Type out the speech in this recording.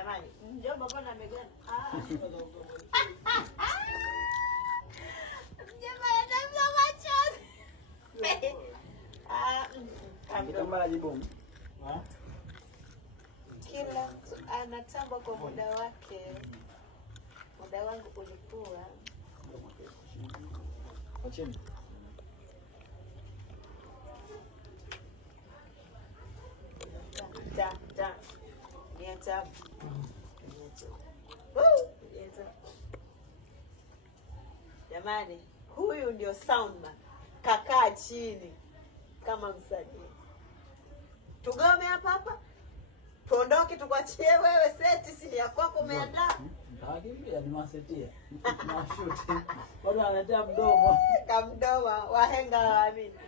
Jamani, mjomba mbona amegana? Mjomba anamla machozi. Kama jibomu. Kila mtu anatamba kwa muda wake. Muda wangu ulikuwa. Wacheni. Ta. Niacha. Jamani, huyu ndio soundman. Kakaa chini kama msanii. Tugome hapa. Tuondoke tukwachie wewe seti si ya kwako umeandaa. Nitakimbia nimasetia. Na shoot. Bado analetea mdomo. Kamdomo wahenga waamini.